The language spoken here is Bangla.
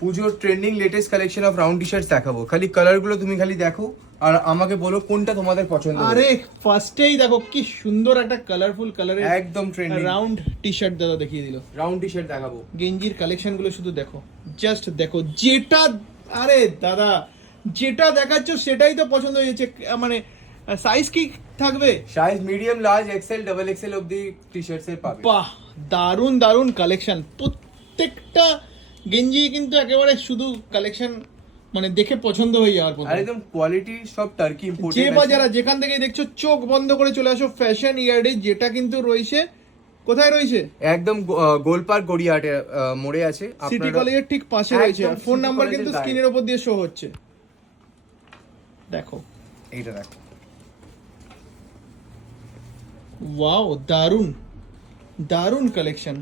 পুজোর trending latest collection of round T shorts দেখাবো। খালি কালারগুলো তুমি খালি দেখো আর আমাকে বলো কোনটা তোমাদের পছন্দ। আরে ফার্স্টেই দেখো কি সুন্দর একটা কালারফুল কালারের একদম ট্রেন্ডিং রাউন্ড টি শার্ট দাদা দেখিয়ে দিল। রাউন্ড টি শার্ট দেখাবো। গেঞ্জির কালেকশন গুলো শুধু দেখো, জাস্ট দেখো যেটা, আরে দাদা যেটা দেখাচ্ছ সেটাই তো পছন্দ হয়েছে। মানে সাইজ কি থাকবে? Size medium, large, XL, double XL অবধি টি শার্টস এর পাবে। বাহ, দারুন দারুন কালেকশন। প্রত্যেকটা গেঞ্জি কিন্তু একেবারে শুধু কালেকশন মানে দেখে পছন্দ হয়ে যাওয়ার মতো। আর একদম কোয়ালিটি সব টার্কি যে ইম্পোর্টেড বা যারা যেখান থেকে দেখছো চোখ বন্ধ করে চলে আসো ফ্যাশন ইয়ার্ডে, যেটা কিন্তু রয়েছে কোথায় রয়েছে? একদম গোলপার্ক গড়িয়াহাটে মোড়ে আছে। সিটি আপনারা কলেজের ঠিক পাশে রয়েছে। একদম ফোন City নাম্বার College এর কিন্তু গায়ে। স্ক্রিনের উপর দিয়ে শো হচ্ছে। দেখো, এইটা দেখো। ওয়াও, দারুন দারুন কালেকশন।